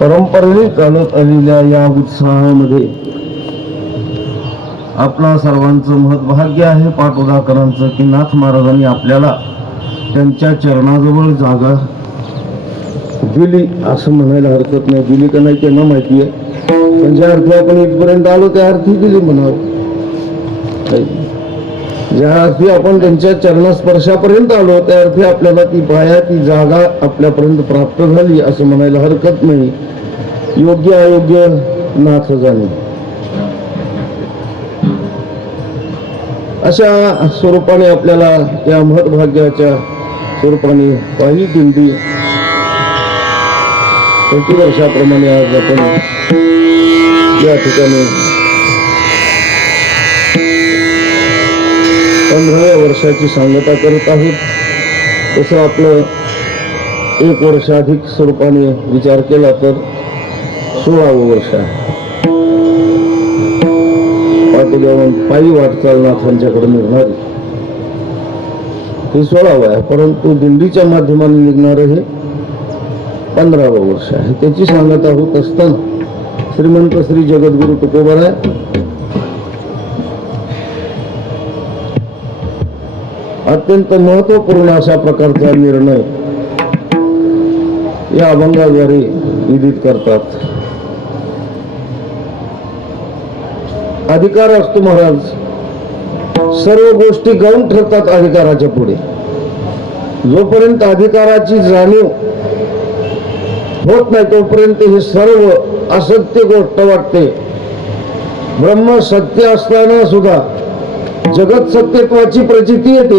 परंपरेने चालत आलेल्या या उत्साहामध्ये आपणा सर्वांचं महत्भाग्य आहे पाटोदाकरांचं की नाथ महाराजांनी आपल्याला त्यांच्या चरणाजवळ जागा दिली असं म्हणायला हरकत नाही. दिली का नाही त्यांना माहिती आहे, पण ज्या अर्थी आपण इथपर्यंत आलो त्या अर्थी दिली म्हणावं. ज्या अर्थी आपण त्यांच्या चरणस्पर्शापर्यंत आलो त्या अर्थी आपल्याला ती पाया ती जागा आपल्यापर्यंत प्राप्त झाली असं म्हणायला हरकत नाही. योग्य अयोग्य नाथ जाणे. अशा स्वरूपाने आपल्याला या महत्भाग्याच्या स्वरूपाने पहिली दिंडी प्रतिवर्षाप्रमाणे आज आपण या ठिकाणी 15व्या वर्षाची सांगता करत आहोत. तसं आपलं 1 वर्ष अधिक स्वरूपाने विचार केला तर 16वं वर्ष आहे. पाटोद्यावरून पायी वाटचाल नाथांच्याकडे निघणारी हे 16वं आहे, परंतु दिंडीच्या माध्यमाने निघणारं हे 15वं वर्ष आहे. त्याची सांगता होत असताना श्रीमंत श्री जगद्गुरु तुकोबाराय अत्यंत महत्वपूर्ण अशा प्रकारचा निर्णय या अभंगाद्वारे विदित करतात. अधिकार असतो महाराज, सर्व गोष्टी गौण ठरतात अधिकाराच्या पुढे. जोपर्यंत अधिकाराची जाणीव होत नाही तोपर्यंत हे सर्व असत्य गोष्ट वाटते. ब्रह्म सत्य असताना सुद्धा जगत सत्यत्वाची प्रचिती येते,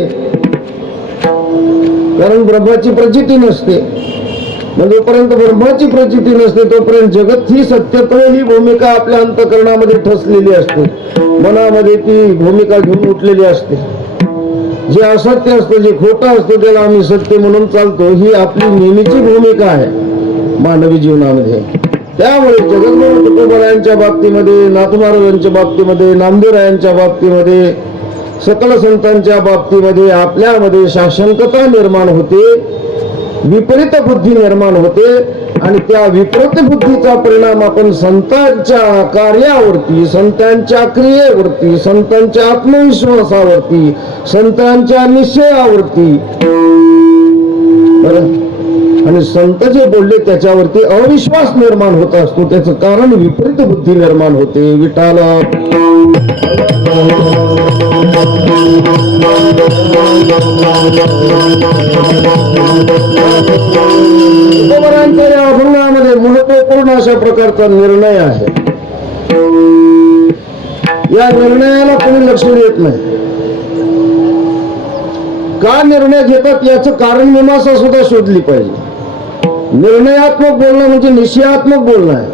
कारण ब्रह्माची प्रचिती नसते. जोपर्यंत ब्रह्माची प्रचिती नसते तोपर्यंत जगत ही सत्यत्व ही भूमिका आपल्या अंतःकरणामध्ये ठसलेली असते, मनामध्ये ती भूमिका घेऊन उठलेली असते. जे असत्य असतं जे खोटं असतं त्याला आम्ही सत्य म्हणून चालतो, ही आपली नेहमीची भूमिका आहे मानवी जीवनामध्ये. त्यामुळे जगद्गुरु तुकोबारायांच्या बाबतीमध्ये, नाथ महाराजांच्या बाबतीमध्ये, नामदेवरायांच्या बाबतीमध्ये, सकल संतांच्या बाबतीमध्ये आपल्यामध्ये शासनकता निर्माण होते, विपरीत बुद्धी निर्माण होते आणि त्या विपरीत बुद्धीचा परिणाम आपण संतांच्या कार्यावरती, संतांच्या क्रियेवरती, संतांच्या आत्मविश्वासावरती, संतांच्या निश्चयावरती आणि संत जे बोलले त्याच्यावरती अविश्वास निर्माण होत असतो. त्याचं कारण विपरीत बुद्धी निर्माण होते. विठाला या अभंगामध्ये महत्वपूर्ण अशा प्रकारचा निर्णय आहे. या निर्णयाला कोणी लक्ष देत नाही. का निर्णय घेतात याचं कारण मीमांसा सुद्धा शोधली पाहिजे. निर्णयात्मक बोलणं म्हणजे निश्चयात्मक बोलणं आहे.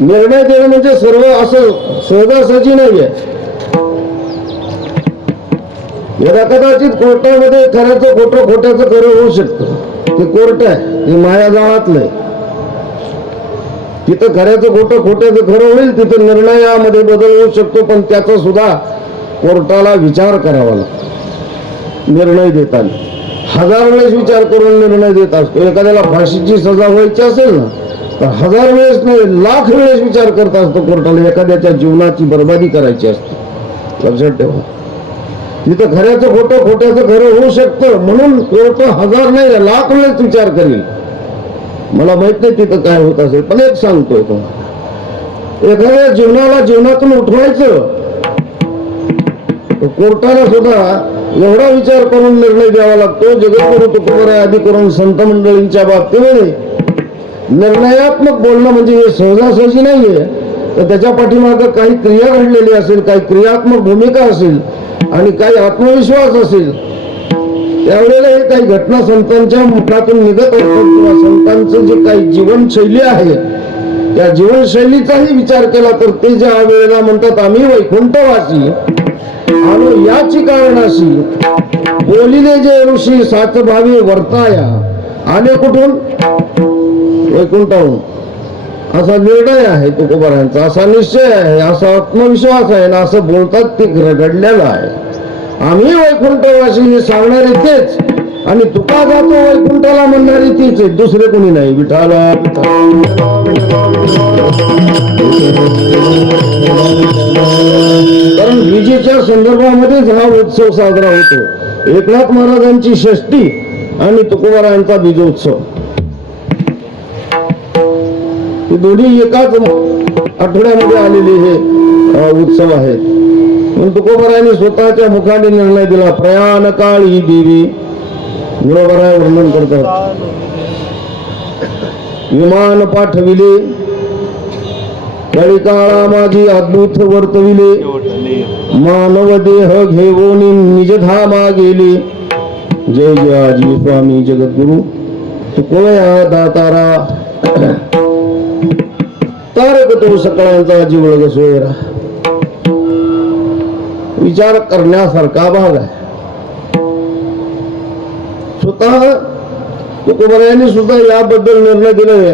निर्णय देणं म्हणजे सर्व असं सहजासहजी नाहीये. यदा कदाचित कोर्टामध्ये खऱ्याचं खोटं, खोट्याचं खरं होऊ शकतं. ते कोर्ट आहे, ते मायाजाळातलं आहे. तिथं खऱ्याचं खोटं, खोट्याचं खरं होईल, तिथं निर्णयामध्ये बदल होऊ शकतो, पण त्याचा सुद्धा कोर्टाला विचार करावा लागतो. निर्णय देताना 1000 वेळेस विचार करून निर्णय देत असतो. एखाद्याला फाशीची सजा व्हायची असेल ना तर 1000 वेळेस नाही, लाख वेळेस विचार करत असतो कोर्टाला. एखाद्याच्या जीवनाची बर्बादी करायची असते, लक्षात ठेवा. तिथं खऱ्याचं खोटं, खोट्याचं खरं होऊ शकतं, म्हणून कोर्ट 1000 नाही लाख वेळेस विचार करेल. मला माहित नाही तिथं काय होत असेल, पण एक सांगतोय तुम्हाला, एखाद्या जीवनाला जीवनातून उठवायचं कोर्टाला सुद्धा एवढा विचार करून निर्णय द्यावा लागतो. जगद्गुरु तुकोबाराय आदी करून संत मंडळींच्या बाबतीमध्ये निर्णयात्मक बोलणं म्हणजे हे सहजासहजी नाहीये. तर त्याच्या पाठीमागे काही क्रिया घडलेली असेल, काही क्रियात्मक भूमिका असेल आणि काही आत्मविश्वास असेल. त्यावेळेला हे काही घटना संतांच्या मुखातून निघत असतात किंवा संतांचं जे काही जीवनशैली आहे त्या जीवनशैलीचाही विचार केला तर ते ज्या वेळेला म्हणतात आम्ही वैकुंठवासी आलो याची कारणाशी बोलिले जे ऋषी साच भावी वर्ताया आले कुठून? वैकुंठाहून. असा निर्णय आहे तुकोबारायांचा, असा निश्चय आहे, असा आत्मविश्वास आहे ना, असं बोलतात ते घडलेलं आहे. आम्ही वैकुंठवासी हे सांगणारे तेच आणि तुका जातो वैकुंठाला म्हणणारी तीच आहे, दुसरे कोणी नाही. विठाला कारण विजेच्या संदर्भामध्येच हा उत्सव साजरा होतो. एकनाथ महाराजांची षष्टी आणि तुकोबारायांचा बीजोत्सव हे दोन्ही एकाच आठवड्यामध्ये आलेले हे उत्सव आहेत. म्हणून तुकोबारायांनी स्वतःच्या मुखाने निर्णय दिला. प्रयाण काळी देवी निळोबाराय वर्णन करतात. विमान पाठविले कळिकाळा माझी अद्भुत वर्तविले, मानव देह घेऊन निजधामा गेले. जय जय आजी स्वामी जगद्गुरु तुकोया दातारा, तारक तो सकळांचा जीवलग सोयरा. विचार करण्यासारखा भाग आहे. स्वतः तुकोबारायांनी सुद्धा याबद्दल निर्णय दिले.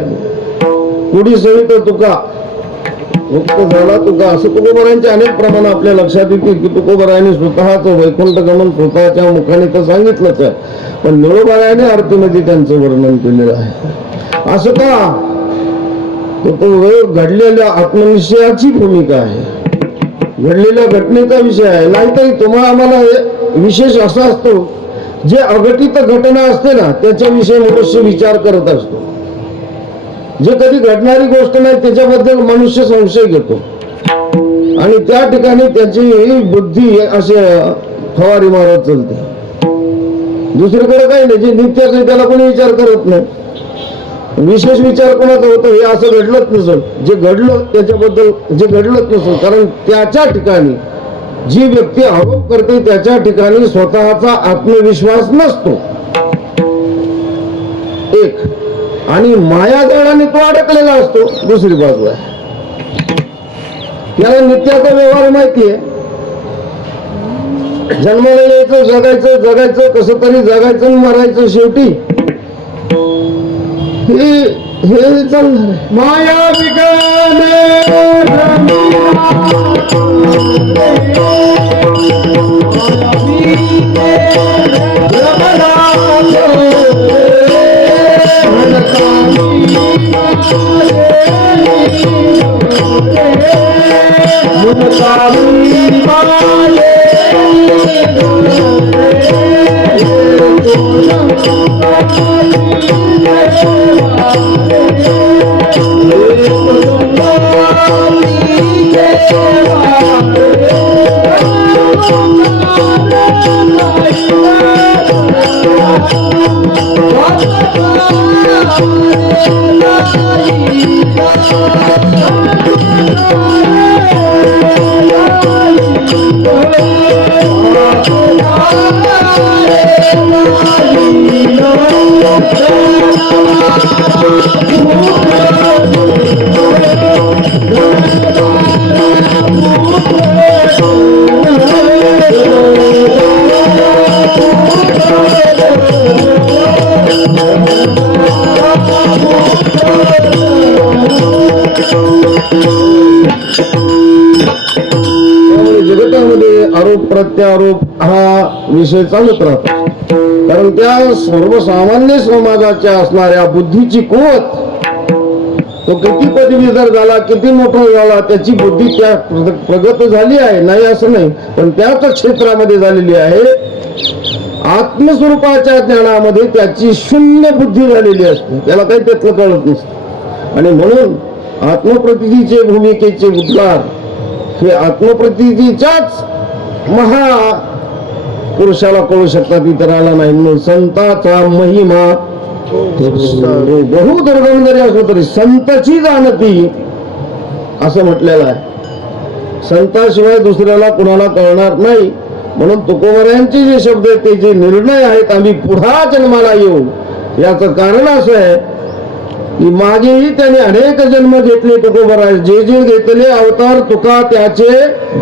कुडी सहित तुका मुक्त झाला तुका, असं तुकोबारायांचे अनेक प्रमाण आपल्या लक्षात येतील की तुकोबारायांनी स्वतःच वैकुंठ गमन स्वतःच्या मुखाने तर सांगितलंच आहे, पण निळोबारायाने आरतीमध्ये त्यांचं वर्णन केलेलं आहे. असं का? तो घडलेल्या आत्मनिश्चयाची भूमिका आहे, घडलेल्या घटनेचा विषय आहे. नाहीतरी तुम्हाला आम्हाला विशेष असा असतो, जे अघटित घटना असते ना त्याच्याविषयी मनुष्य विचार करत असतो. जे कधी घडणारी गोष्ट नाही त्याच्याबद्दल मनुष्य संशय घेतो आणि त्या ठिकाणी त्याची बुद्धी असे फवारी मारत चालते. दुसरीकडे काही नाही, जे नित्याच आहे त्याला कोणी विचार करत नाही. विशेष विचार कोणाचा होतो, हे असं घडलंच नसेल, जे घडलं त्याच्याबद्दल जे घडलंच नसेल. कारण त्याच्या ठिकाणी जी व्यक्ती आरोप करते त्याच्या ठिकाणी स्वतःचा आत्मविश्वास नसतो एक, आणि मायाजाळाने तो अडकलेला असतो दुसरी बाजू आहे. त्याला नित्याचा व्यवहार माहितीये. जन्माला यायचं, जगायचं, जगायचं कसं तरी जगायचं आणि मरायचं शेवटी. हे चालणार माया विगाने जगतामध्ये आरोप प्रत्यारोप हा विषय चालत राहतो. कारण त्या सर्वसामान्य समाजाच्या असणाऱ्या बुद्धीची कुवत, तो किती पदवीधर झाला, किती मोठा झाला, त्याची बुद्धी त्या प्रगत झाली आहे नाही असं नाही, पण त्याच क्षेत्रामध्ये झालेली आहे. आत्मस्वरूपाच्या ज्ञानामध्ये त्याची शून्य बुद्धी झालेली असते, त्याला काही त्यातलं कळत नसतं. आणि म्हणून आत्मप्रतीचे भूमिकेचे उद्गार हे आत्मप्रतीच्याच महा पुरुषाला कळू शकतात, इतराला नाही. म्हणून संताचा महिमा बहु दुर्गम जरी असलो तरी संतची जाणती असं म्हटलेलं आहे. संताशिवाय दुसऱ्याला कुणाला कळणार नाही. म्हणून तुकोबारायांचे जे शब्द आहेत ते जे निर्णय आहेत, आम्ही पुढा जन्माला येऊ, याचं कारण असं आहे की मागेही त्याने अनेक जन्म घेतले. तुकोबाराय जे जे घेतले अवतार तुका त्याचे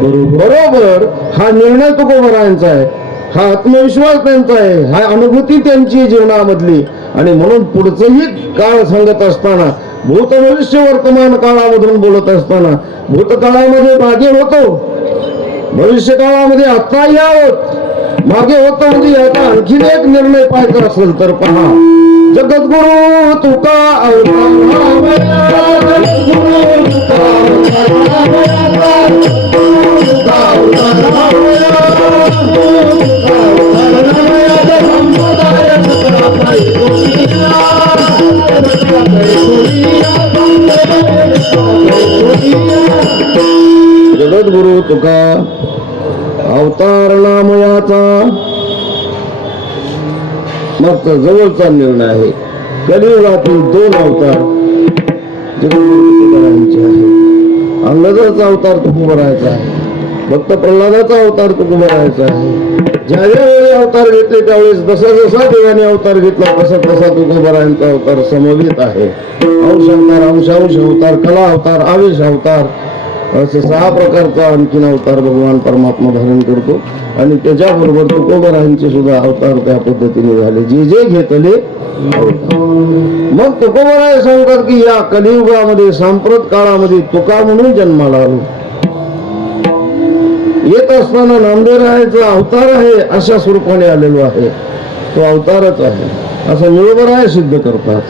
बरोबर, हा निर्णय तुकोबारायांचा आहे, हा आत्मविश्वास त्यांचा आहे, हा अनुभूती त्यांची जीवनामधली. आणि म्हणून पुढचंही काळ सांगत असताना, भूत भविष्य वर्तमान काळामधून बोलत असताना, भूतकाळामध्ये मागे होतो, भविष्य काळामध्ये आत्ताही आहोत, मागे होतं म्हणजे याचा आणखीन एक निर्णय पाहायचा असेल तर पहा, जगद्गुरु तुका अवतारावया, जगद्गुरु तुका अवतारावया, तुका अवतारावया, तुका अवतारावया, संप्रदाय सतरा काही कोणीया, सतरा काही कोणीया, जगद्गुरु तुका अवतार नामयाचा. मग तर जवळचा निर्णय आहे. कलियुगातील 2 अवतार जगद्गुरूंचे आहेत. अंगदाचा अवतार तुकोबरायचा आहे, भक्त प्रल्हादाचा अवतार तुकोबरायचा आहे. ज्या वेळी अवतार घेतले त्यावेळेस जसा जसा देवाने अवतार घेतला तसा तसा तुकोबरायांचा अवतार समवेत आहे. अंश अवतार, अंशांश अवतार, कला अवतार, आवेश अवतार, असे 6 प्रकारचा आणखीन अवतार भगवान परमात्मा धारण करतो. आणि त्याच्याबरोबर तुकोबरायांचे सुद्धा अवतार त्या पद्धतीने झाले, जे जे घेतले अवतार. मग तुकोबराय सांगतात की या कलियुगामध्ये सांप्रत काळामध्ये तुका म्हणून जन्माला आलो. येत असताना नामदेवरायाचा अवतार आहे अशा स्वरूपाने आलेलो आहे, तो अवतारच आहे असं निळोबराय सिद्ध करतात.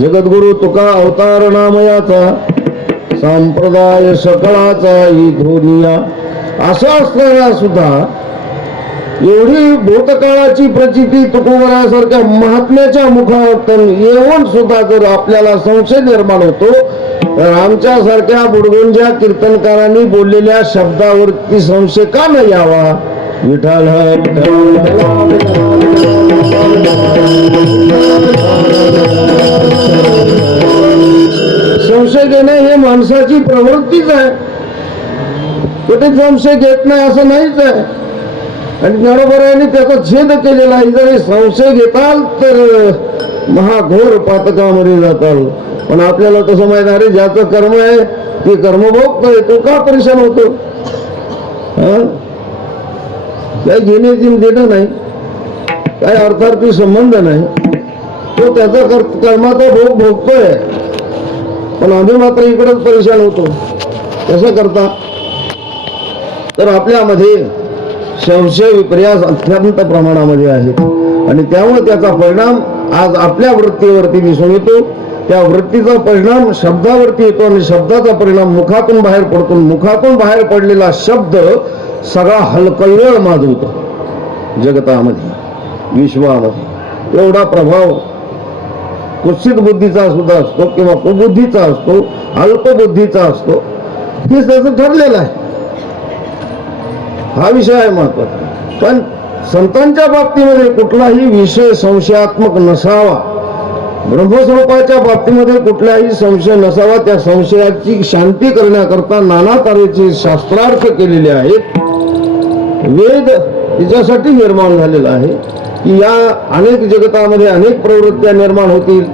जगद्गुरु तुका अवतार नामयाचा, संप्रदाय सकळाचा ही ध्वनिया. असं असताना सुद्धा एवढी भूतकाळाची प्रचिती तुकोबरायासारख्या महात्म्याच्या मुखातून येऊन सुद्धा जर आपल्याला संशय निर्माण होतो, तर आमच्यासारख्या बुडगुंजा कीर्तनकारांनी बोललेल्या शब्दावरती संशय का नाही यावा. विठ्ठल संशय घेणे हे माणसाची प्रवृत्तीच आहे. कुठे संशय घेत नाही असं नाहीच आहे. आणि ज्ञानोबरायांनी त्याचा छेद केलेला आहे. जर संशय घेताल तर महाघोर पातकामध्ये जाताल. पण आपल्याला तसं माहित आहे, ज्याचं कर्म आहे ते कर्म भोगतोय, तो का परेशान होतो. काही घेणे देणं नाही, काही अर्थार्थी संबंध नाही, तो त्याचा कर्माचा भोग भोगतोय. पण आम्ही मात्र इकडेच परेशान होतो. कसं करता तर आपल्यामध्ये संशय विपर्यास अत्यंत प्रमाणामध्ये आहेत. आणि त्यामुळे त्याचा परिणाम आज आपल्या वृत्तीवरती दिसून येतो. त्या वृत्तीचा परिणाम शब्दावरती येतो आणि शब्दाचा परिणाम मुखातून बाहेर पडतो. मुखातून बाहेर पडलेला शब्द सगळा हलकल्लोळ माजवतो जगतामध्ये, विश्वामध्ये. एवढा प्रभाव कुत्सित बुद्धीचा सुद्धा असतो किंवा कुबुद्धीचा असतो, अल्पबुद्धीचा असतो, हे त्याचं ठरलेलं आहे. हा विषय आहे महत्वाचा. पण संतांच्या बाबतीमध्ये कुठलाही विषय संशयात्मक नसावा. ब्रह्मस्वरूपाच्या बाबतीमध्ये कुठलाही संशय नसावा. त्या संशयाची शांती करण्याकरता नाना तऱ्हेचे शास्त्रार्थ केलेले आहेत. वेद तिच्यासाठी निर्माण झालेला आहे की या अनेक जगतामध्ये अनेक प्रवृत्त्या निर्माण होतील,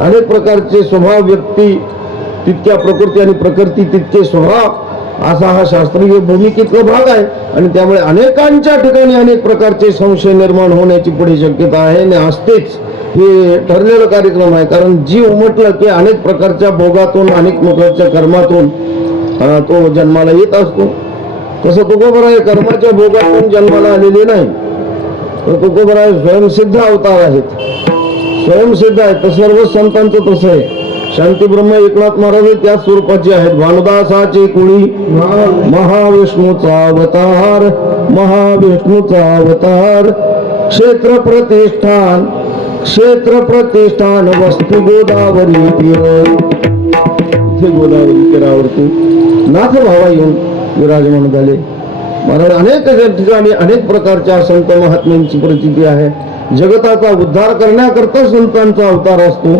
अनेक प्रकारचे स्वभाव, व्यक्ती तितक्या प्रकृती आणि प्रकृती तितके स्वभाव, असा हा शास्त्रीय भूमिकेतला भाग आहे. आणि त्यामुळे अनेकांच्या ठिकाणी अनेक प्रकारचे संशय निर्माण होण्याची पुढे शक्यता आहे आणि असतेच. हे ठरलेलं कार्यक्रम आहे. कारण जीव म्हटलं की अनेक प्रकारच्या भोगातून, अनेक प्रकारच्या कर्मातून तो जन्माला येत असतो. तसं तुकोबराय कर्माच्या भोगातून जन्माला आलेले नाही, तर तुकोबराय स्वयंसिद्ध अवतार आहेत, स्वयंसिद्ध आहेत. तर सर्व संतांचं तसं आहे. शांती ब्रह्म एकनाथ महाराज त्याच स्वरूपाचे आहेत. भानुदासाचे कुळी महाविष्णूचा अवतार, महाविष्णूचा अवतार. क्षेत्र प्रतिष्ठान, क्षेत्र प्रतिष्ठान वस्ती गोदावरी तीर. इथे गोदावरी तीरावरती नाथ भावा येऊन विराजमान झाले. महाराज अनेक ठिकाणी अनेक प्रकारच्या संत महात्म्यांची प्रचिती आहे. जगताचा उद्धार करण्याकरता संतांचा अवतार असतो.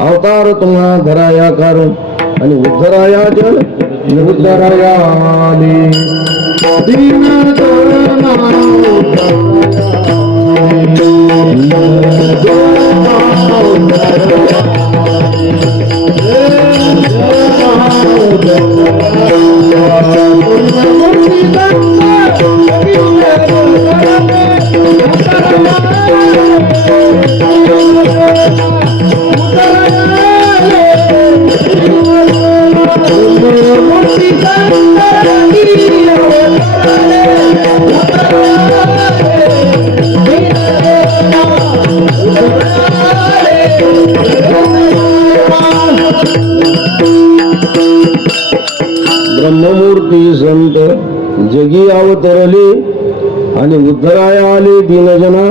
अवतार तुम्हा धराया कारण आणि उद्धराया जन उद्धराया आले. दीन Thank you. ब्रह्ममूर्ती संत जगी अवतरले आणि उद्धराया आले दीनजना.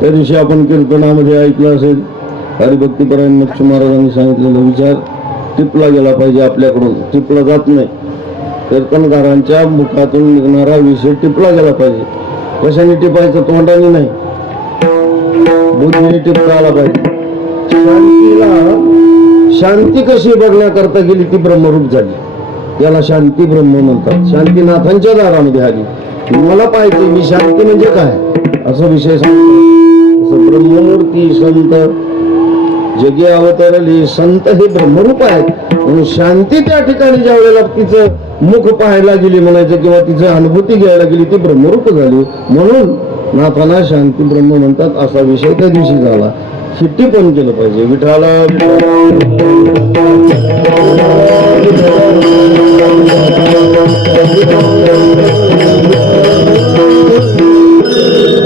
त्या दिवशी आपण कीर्तनामध्ये ऐकलं असेल, हरिभक्तीपरायण मच्छी महाराजांनी सांगितलेला विचार टिपला गेला पाहिजे. आपल्याकडून टिपला जात नाही. कीर्तनकारांच्या मुखातून निघणारा विषय टिपला गेला पाहिजे. कशाने टिपायचं? तोंडाने नाही, बुद्धीने टिपता आला पाहिजे. शांतीला शांती कशी बघण्याकरता गेली ती ब्रह्मरूप झाली. त्याला शांती ब्रह्म म्हणतात. शांतीनाथांच्या दारामध्ये आली. मला पाहिजे मी शांती म्हणजे काय असा विषय सांगतो. ब्रह्ममूर्ती संत जगी अवतरली. संत हे ब्रह्मरूप आहेत म्हणून शांती त्या ठिकाणी ज्या वेळेला तिचं मुख पाहायला गेली म्हणायचं किंवा तिचं अनुभूती घ्यायला गेली ती ब्रह्मरूप झाली. म्हणून नाथाला शांती ब्रह्म म्हणतात असा विषय त्या दिवशी झाला. शिट्टी पण केलं पाहिजे. विठाला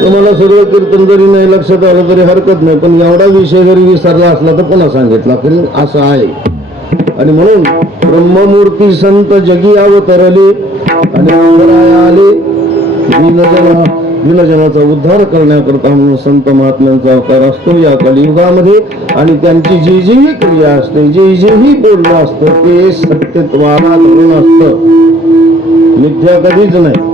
तुम्हाला सर्व कीर्तन जरी नाही लक्षात आलं तरी हरकत नाही, पण एवढा विषय जरी विसरला असला तर पुन्हा सांगितला तरी असं आहे. आणि म्हणून ब्रह्ममूर्ती संत जगी अवतरले आणि उद्धराया आले. दीनजनाचा उद्धार करण्याकरता म्हणून संत महात्म्यांचा अवतार असतो या कलियुगामध्ये. आणि त्यांची जी जी क्रिया असते, जे जेही बोलणं असतं ते सत्यत्वाला धरून असतं, मिथ्या कधीच नाही.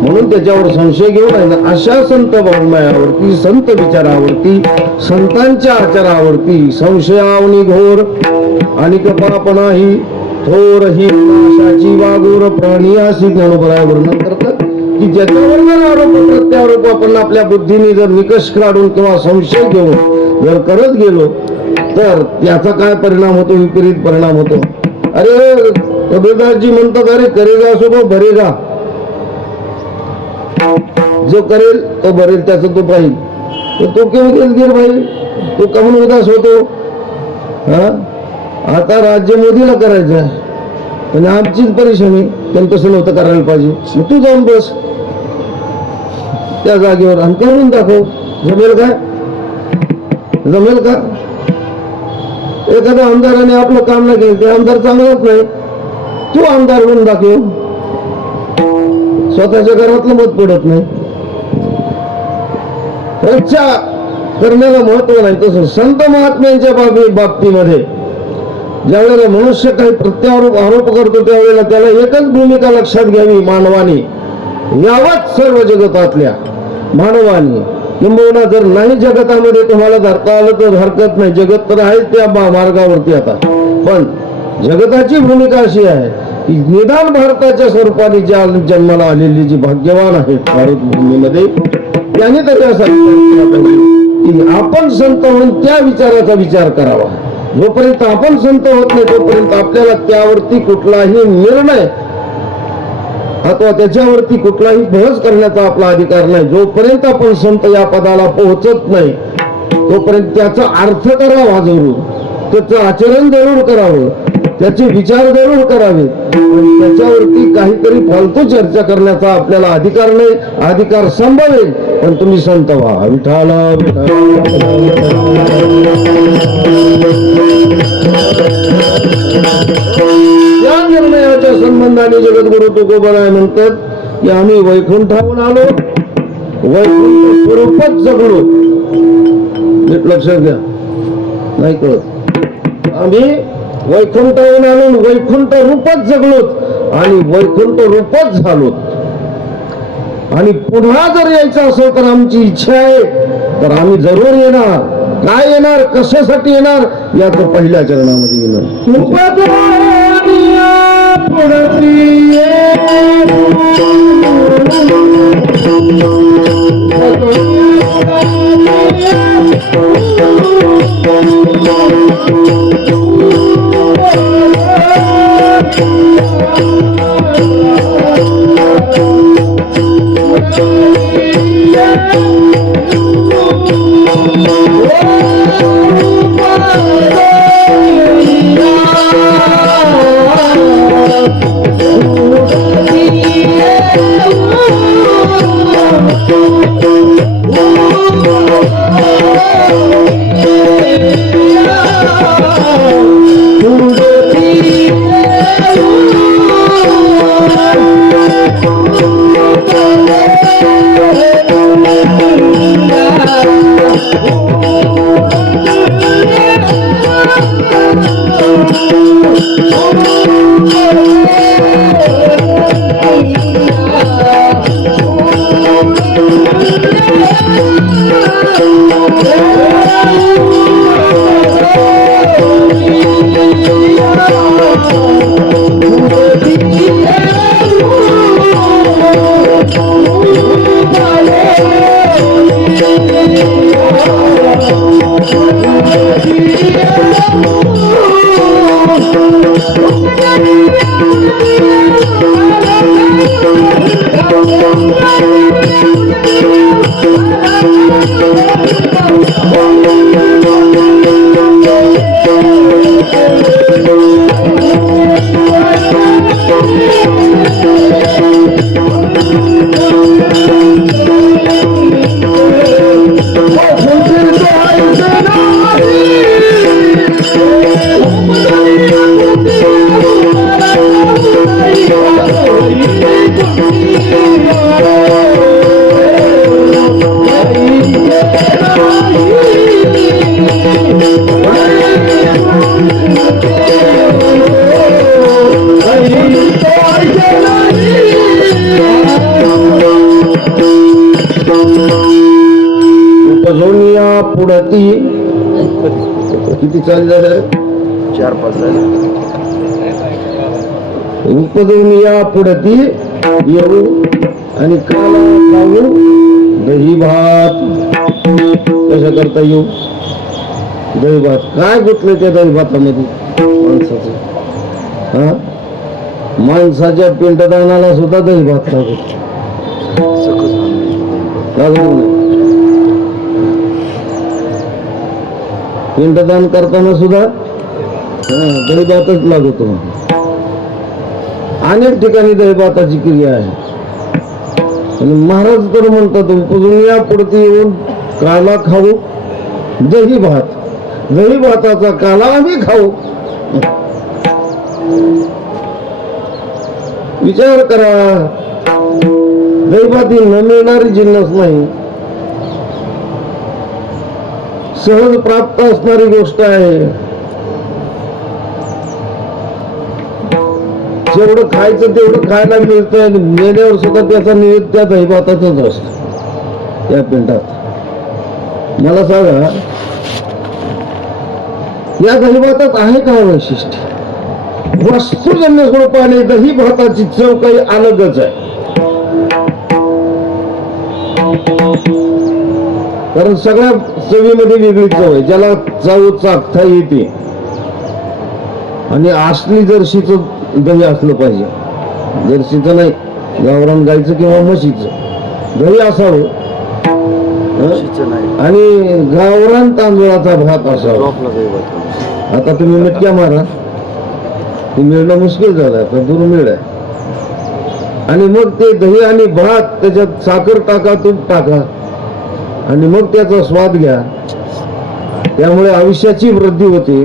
म्हणून त्याच्यावर संशय घेऊन आहे ना अशा संत वाङ्मयावरती, संत विचारावरती, संतांच्या आचारावरती संशयावनी घोर आणि पाप नाही थोर ही नाशाची वागोर प्राणी अशी ज्ञानोबराय वर्णन करतात की ज्याच्यावर जर आरोप प्रत्यारोप आपण आपल्या बुद्धीने जर निकष काढून किंवा संशय घेऊन जर करत गेलो तर त्याचा काय परिणाम होतो? विपरीत परिणाम होतो. अरे कबीरदासजी म्हणतात, अरे करेगा असो तो भरेगा. जो करेल तो भरेल, त्याचं तो पाहिल. तो केव्हा दिलगीर पाहिजे? तो कमून उदास होतो. आता राज्य मोदीला करायचं आहे आणि आमचीच परेशानी. त्यांनी तसं नव्हतं करायला पाहिजे. तू जाऊन बस त्या जागेवर आणि करून दाखव. जमेल काय? जमेल का? एखाद्या आमदाराने आपलं काम नाही केलं ते आमदार चांगलाच नाही. तू आमदार म्हणून दाखव. स्वतःच्या घरातलं मत पडत नाही. रक्षा करण्याला महत्व नाही. तसं संत महात्म्यांच्या बाबतीमध्ये ज्या वेळेला मनुष्य काही आरोप करतो त्यावेळेला त्याला एकच भूमिका लक्षात घ्यावी मानवाने, यावत सर्व जगतातल्या मानवाने. किंबहुना जर नाही जगतामध्ये तुम्हाला धरता आलं तर हरकत नाही, जगत तर आहे त्या मार्गावरती. आता पण जगताची भूमिका अशी आहे की निदान भारताच्या स्वरूपाने ज्या जन्माला आलेली जी भाग्यवान आहेत भारत भूमीमध्ये त्याने त्याच्यासाठी की आपण संत म्हणून त्या विचाराचा विचार करावा. जोपर्यंत आपण संत होत नाही तोपर्यंत आपल्याला त्यावरती कुठलाही निर्णय अथवा त्याच्यावरती कुठलाही बहस करण्याचा आपला अधिकार नाही. जोपर्यंत आपण संत या पदाला पोहोचत नाही तोपर्यंत त्याचा अर्थ करावा जरूर, त्याचं आचरण जरूर करावं, त्याचे विचार जरूर करावे. त्याच्यावरती काहीतरी फालतू चर्चा करण्याचा आपल्याला अधिकार नाही. अधिकार संभवेल पण तुम्ही संत व्हा. विठाला या निर्णयाच्या संबंधाने जगद्गुरु तुकोबाराय म्हणतात की आम्ही वैकुंठाहून आलो, वैकुंठ स्वरूपच जगलो. लक्षात घ्या, नाही कळत. आम्ही वैकुंठाहून आलो, वैकुंठ रूपच जगलोत आणि वैकुंठ रूपच झालो. आणि पुन्हा जर यायचं असेल तर आमची इच्छा आहे तर आम्ही जरूर येणार. काय येणार, कशासाठी येणार, याचं पहिल्या चरणामध्ये येणार. उपजोनिया पुढती किती चाललं 4-5 झाले. उपजोनिया पुढती येऊ आणि काला खाऊ दही भात. कशा करता येऊ दही भात? काय गुतलं त्या दही भातामध्ये माणसाचं? हा, माणसाच्या पिंडदानाला सुद्धा दही भात लागत. पिंडदान करताना सुद्धा दही भातच लागतो. अनेक ठिकाणी दही भाताची क्रिया आहे. आणि महाराज तर म्हणतात उपजुनिया पुढती येऊन काला खाऊ दही भात. दही भाताचा काला आम्ही खाऊ. विचार करा, दही भात ही न मिळणारी जिन्नस नाही, सहज प्राप्त असणारी गोष्ट आहे. जेवढं खायचं तेवढं खायला मिळतं. मेल्यावर सुद्धा त्याचा निवेद त्या दही भाताचाच असतो या पिंडात. मला सांगा, या दही भातात आहे काय वैशिष्ट्य? वस्तुजन्य स्वरूपाने दही भाताची चव काही अलगच आहे. कारण सगळ्या चवीमध्ये वेगळी चव आहे. ज्याला चव चाखता येते. आणि असली जर्शीचं दही असलं पाहिजे. जर्शीचं नाही, गावरान गाईचं किंवा म्हशीचं दही असावं. आणि गावरान तांदूळाचा भात असावा. आता तुम्ही मिटक्या मारा, ते मिळणं मुश्किल झालं, आता दुर्मिळ आहे. आणि मग ते दही आणि भात, त्याच्यात साखर टाका, तूप टाका आणि मग त्याचा स्वाद घ्या. त्यामुळे आयुष्याची वृद्धी होते,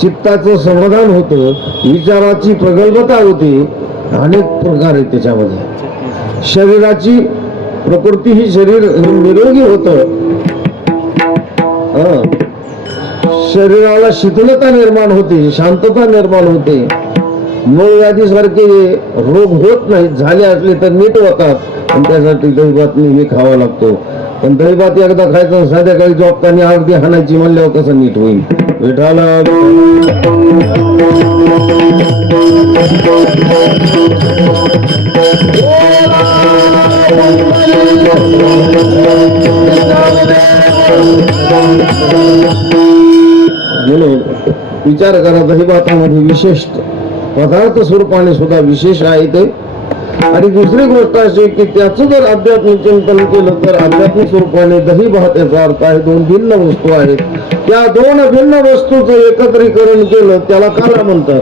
चित्ताचं समाधान होतं, विचाराची प्रगल्भता होते. अनेक प्रकार आहेत त्याच्यामध्ये. शरीराची प्रकृती ही शरीर निरोगी होतं. शरीराला शीतलता निर्माण होते, शांतता निर्माण होते. मूळ व्याधीसारखे रोग होत नाहीत. झाले असले तर नीट होतात. आणि त्यासाठी दही भात नेहमी खावा लागतो. पण दही भात एकदा खायचं, संध्याकाळी झोपताना अर्धी हाणायची म्हणल्यावर कसं नीट होईल? विठाला म्हणून विचार करा, दही भातामध्ये विशेष पदार्थ स्वरूपाने सुद्धा विशेष आहे ते. आणि दुसरी गोष्ट अशी की त्याचं जर अध्यात्मिक चिंतन केलं तर आध्यात्मिक स्वरूपाने दही भात याचा अर्थ आहे दोन भिन्न वस्तू आहेत. त्या दोन भिन्न वस्तूचं एकत्रीकरण केलं त्याला काला म्हणतात.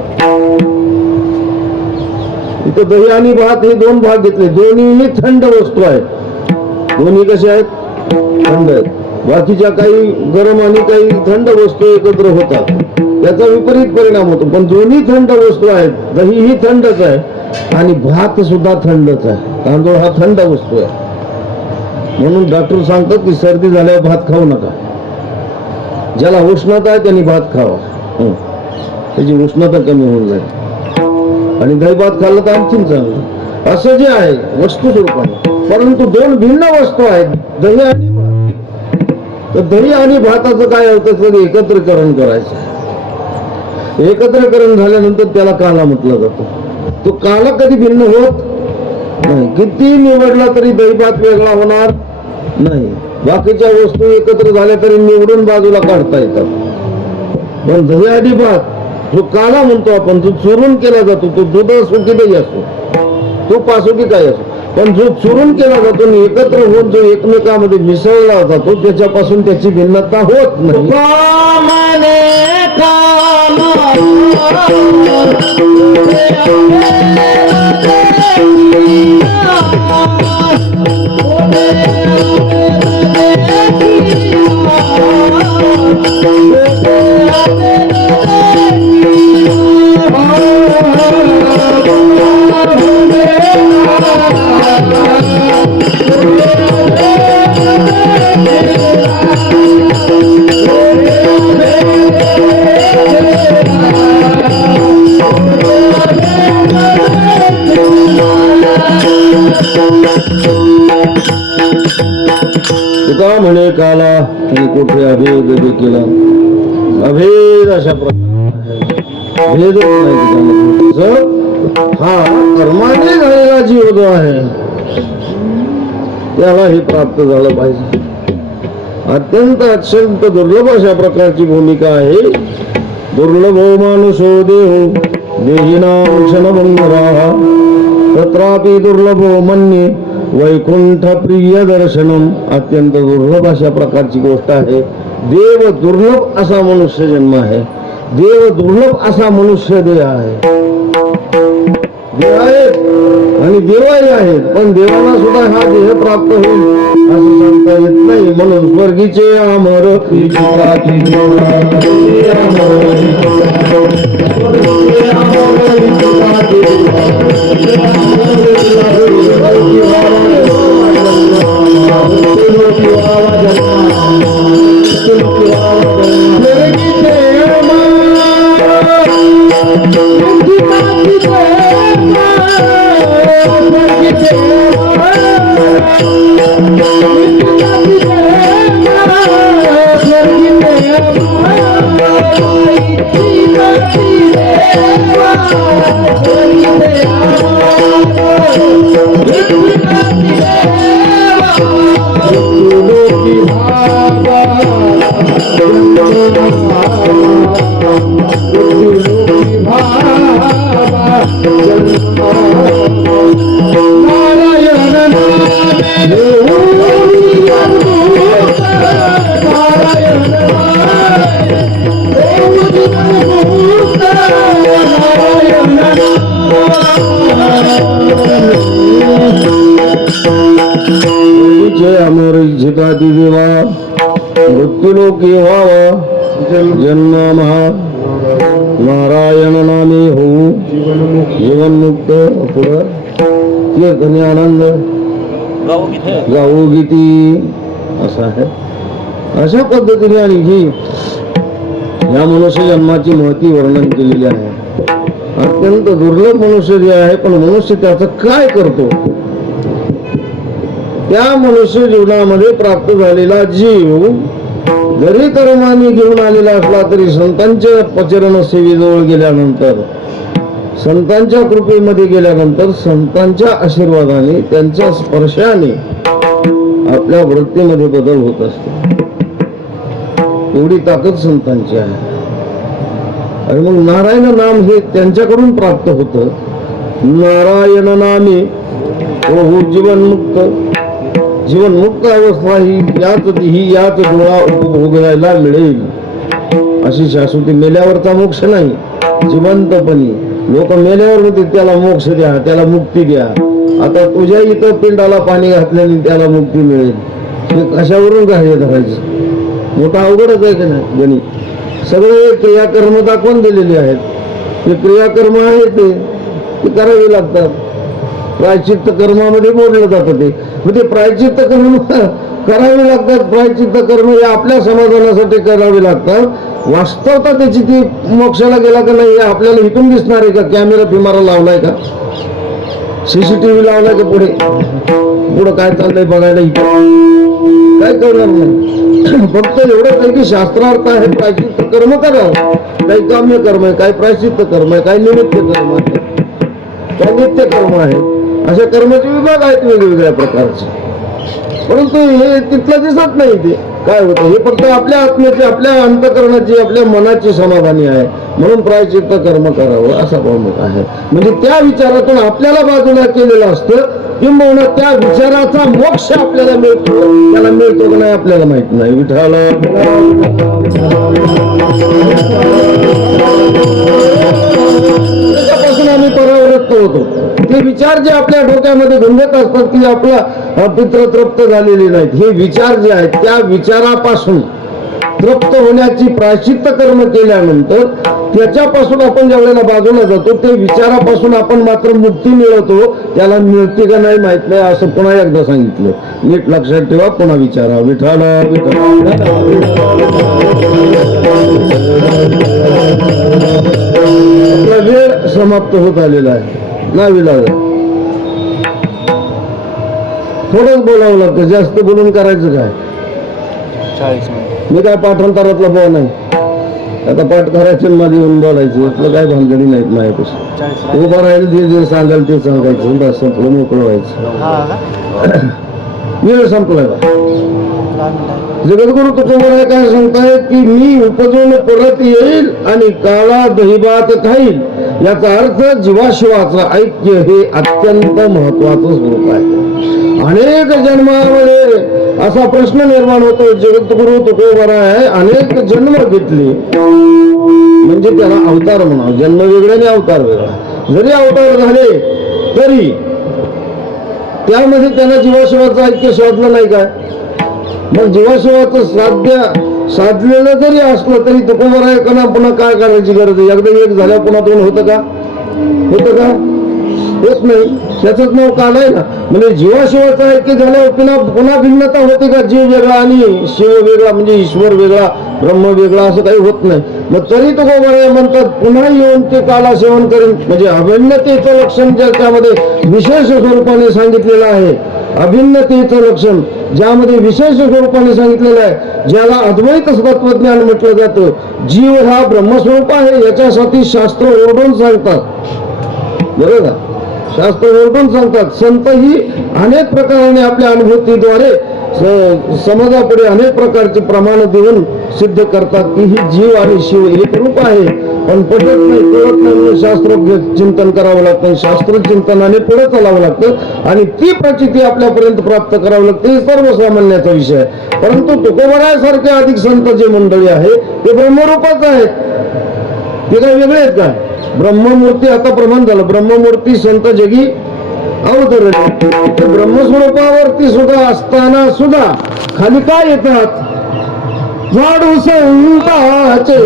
इथं दही आणि भात हे दोन भाग घेतले. दोन्हीही थंड वस्तू आहेत. दोन्ही कशा आहेत? थंड आहेत. बाकीच्या काही गरम आणि काही थंड वस्तू एकत्र होतात, त्याचा विपरीत परिणाम होतो. पण दोन्ही थंड वस्तू आहेत. दही ही थंडच आहे आणि भात सुद्धा थंडच आहे. तांदूळ हा थंड वस्तू आहे. म्हणून डॉक्टर सांगतात की सर्दी झाल्यावर भात खाऊ नका. ज्याला उष्णता आहे त्यांनी भात खावा. त्याची उष्णता कमी होऊन जाईल आणि दही भात खाल्लं तर आणखीन चांगलं. असं जे आहे वस्तू स्वरूपाने, परंतु दोन भिन्न वस्तू आहेत दही आणि भात. तर दही आणि भाताचं काय होतं तर एकत्रीकरण करायचं. एकत्रीकरण झाल्यानंतर त्याला काला म्हटलं जातं. तो काला कधी भिन्न होत नाही. किती निवडला तरी दही भात वेगळा होणार नाही. बाकीच्या वस्तू एकत्र झाल्या तरी निवडून बाजूला काढता येतात. पण दही आणि भात जो काला म्हणतो आपण, जो चुरून केला जातो, तो दूध असो की दही असो, तूप असो की काय असो, पण जो चुरून केला जातो आणि एकत्र होऊन जो एकमेकांमध्ये मिसळला जातो त्याच्यापासून त्याची भिन्नता होत नाही. तुका म्हणे काला आणि कुठे अभेद देखील अभेद अशा प्रकारे भेदच नाही त्याच्यामध्ये. हा कर्माने झालेला जीव जो आहे त्याला हे प्राप्त झालं पाहिजे. अत्यंत दुर्लभ अशा प्रकारची भूमिका आहे. दुर्लभो मानुषो देहो देहिनां क्षणभंगराः तत्रापि दुर्लभो मन्ये वैकुंठ प्रिय दर्शनम. अत्यंत दुर्लभ अशा प्रकारची गोष्ट आहे. देव दुर्लभ असा मनुष्य जन्म आहे. देव दुर्लभ असा मनुष्य देह आहे. देव आहेत आणि देवही आहेत, पण देवाला सुद्धा हा देह प्राप्त होईल असं सांगता येत नाही. म्हणून स्वर्गीचे अमर देवा मृत्युलोकी व्हावा जन्म महा नारायण नामे होऊ जीवनमुक्त. पुढं कीर्तने आनंद गाऊ गीती असं आहे. अशा पद्धतीने आणि ही या मनुष्य जन्माची महती वर्णन केलेली आहे. अत्यंत दुर्लभ मनुष्य जे आहे, पण मनुष्य त्याचं काय करतो. त्या मनुष्य जीवनामध्ये प्राप्त झालेला जीव जरी कर्माने घेऊन आलेला असला तरी संतांच्या पचरण सेवेजवळ गेल्यानंतर, संतांच्या कृपेमध्ये गेल्यानंतर, संतांच्या आशीर्वादाने, त्यांच्या स्पर्शाने आपल्या वृत्तीमध्ये बदल होत असतो. एवढी ताकद संतांची आहे. आणि मग नारायण नाम हे त्यांच्याकडून प्राप्त होतं. नारायण नामे हो जीवनमुक्त. जीवनमुक्त अवस्था ही याच डोळा उपभोगायला मिळेल अशी शाश्वती. मेल्यावरचा मोक्ष नाही, जिवंतपणी. लोक मेल्यावर होते त्याला मोक्ष द्या, त्याला मुक्ती द्या. आता तुझ्या इथं पिंडाला पाणी घातल्याने त्याला मुक्ती मिळेल हे कशावरून ग्राह्य धरायचं. मोठा अवघडच आहे की नाही गणित. सगळे क्रियाकर्म दाखवून दिलेले आहेत. ते क्रियाकर्म आहे ते करावे लागतात. प्रायचित्त कर्मामध्ये मोडलं जातं ते. मग ते प्रायचित्त कर्म करावे लागतात. प्रायचित्त कर्म हे आपल्या समाधानासाठी करावे लागतात. वास्तवता त्याची ती मोक्षाला गेला का नाही हे आपल्याला इथून दिसणार आहे का? कॅमेरा फिमारा लावलाय का? सीसीटीव्ही लावलाय का? पुढे काय चाललंय बघायला इथं काय करणार नाही. फक्त एवढंच आहे की शास्त्रार्थ आहे प्रायश्चित्त कर्म करावं. काही काम्य कर्म आहे, काही प्रायश्चित्त कर्म आहे, काही निमित्त कर्म आहे, काही नित्य कर्म आहे. अशा कर्माचे विभाग आहेत वेगवेगळ्या प्रकारचे. परंतु हे तिथलं दिसत नाही. ते काय होतं हे फक्त आपल्या आत्म्याची, आपल्या अंतकरणाची, आपल्या मनाची समाधानी आहे. म्हणून प्रायश्चित्त कर्म करावं असा भावमुख आहे. म्हणजे त्या विचारातून आपल्याला बाजूला केलेलं असतं, किंबहुना त्या विचाराचा मोक्ष आपल्याला मिळतो. त्याला मिळतो का नाही आपल्याला माहित नाही. विठाला त्याच्यापासून आम्ही परावृत्त होतो. ते विचार जे आपल्या डोक्यामध्ये घुंगत असतात की आपला पित्र तृप्त झालेले नाहीत, हे विचार जे आहेत त्या विचारापासून तृप्त होण्याची प्रायश्चित्त कर्म केल्यानंतर त्याच्यापासून आपण ज्या वेळेला बाजूला जातो, ते विचारापासून आपण मात्र मुक्ती मिळवतो. त्याला मिळते का नाही माहित नाही. असं पुन्हा एकदा सांगितलं, नीट लक्षात ठेवा. पुन्हा विचारा. विठाला वेळ समाप्त होत आलेला आहे. नाविलाज थोडंच बोलावं लागतं, जास्त बोलून करायचं काय? मी काय पाठांतरातला बोल नाही. आता पाठ करायचं मध्ये येऊन बोलायचं, आपलं काय भानगडी नाहीत माझ्यापासून. उभं राहील जे जे सांगाल ते सांगायचं, बस संपलं, मोकळं व्हायचं. वेळ संपलाय. जगद्गुरु तुकोबराय काय सांगताय की मी उपजून परत येईल आणि काळा दहीभात खाईल. याचा अर्थ जीवाशिवाचं ऐक्य हे अत्यंत महत्वाचं स्वरूप आहे. अनेक जन्मामध्ये असा प्रश्न निर्माण होतो. जगद्गुरु तुकोबराय अनेक जन्म घेतले म्हणजे त्याला अवतार म्हणावं. जन्म वेगळा आणि अवतार वेगळा. जरी अवतार झाले तरी त्यामध्ये त्यांना जीवाशिवाचं ऐक्य साधलं नाही काय? मग जीवाशिवाचं साधलेलं जरी असलं तरी तुकोबराय कना पुन्हा काय करायची गरज आहे? एकदा एक झाल्या पुन्हा दोन होतं का? होतं का? होत नाही. त्याचंच नाव काल आहे ना. म्हणजे जीवाशिवाचं ऐक्य झाल्यावर पुन्हा भिन्नता होते का? जीव वेगळा आणि शिव वेगळा म्हणजे ईश्वर वेगळा, ब्रह्म वेगळा असं काही होत नाही. मग तरी तुकोबराय म्हणतात पुन्हा येऊन ते काला सेवन करेन. म्हणजे अभिन्नतेचं लक्षण त्यामध्ये विशेष स्वरूपाने सांगितलेलं आहे. अभिन्नतेचं लक्षण ज्यामध्ये विशेष स्वरूपाने सांगितलेलं आहे, ज्याला अद्वैत तत्वज्ञान म्हटलं जातं. जीव हा ब्रह्मस्वरूप आहे याच्यासाठी शास्त्र ओरडून सांगतात. बरोबर का? शास्त्र ओरडून सांगतात. संत ही अनेक प्रकाराने आपल्या अनुभूतीद्वारे समाजापुढे अनेक प्रकारचे प्रमाण देऊन सिद्ध करतात की ही जीव आणि शिव एक रूप आहे. पण पटत नाही, कळत नाही म्हणून शास्त्र चिंतन करावं लागतं. शास्त्र चिंतनाने पुढे चालावं लागतं आणि ती प्रचिती आपल्यापर्यंत प्राप्त करावं लागते. हे सर्वसामान्याचा विषय आहे. परंतु तुकोबरायासारखे अधिक संत जे मंडळी आहे ते ब्रह्मरूपच आहेत. ते काय वेगळे आहेत काय? ब्रह्ममूर्ती आता प्रमाण झालं. ब्रह्ममूर्ती संत जगी अवतरले. ब्रह्मस्वरूपावरती सुद्धा असताना सुद्धा खाली काय येतात? वाढू संताचे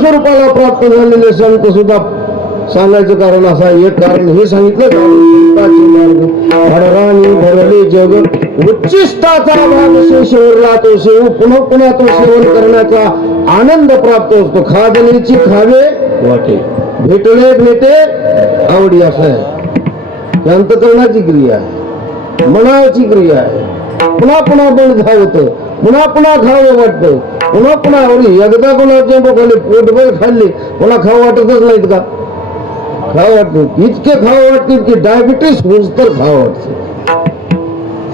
स्वरूपाला प्राप्त झालेले संत सुद्धा सांगायचं कारण असा एक कारण हे सांगितलं मार्ग भरले जग उच्चिष्टाचा भाग शेषवरला तो सेव पुन्हा पुन्हा तो सेवन करण्याचा आनंद प्राप्त असतो. खादण्याची खावे वाटे, भेटले भेटे आवडी असं आहे. अंतकरणाची क्रिया आहे, मनाची क्रिया आहे. पुन्हा पुन्हा बळ धावतं, पुन्हा पुन्हा खावं वाटतं. पुन्हा पुन्हा एकदा कोणाचे खाल्ले पोटभर खाल्ले पुन्हा खाऊ वाटतच नाहीत का? खाऊ वाटत इतके खाऊ वाटतील की डायबिटीस होऊन तर खाऊ वाटत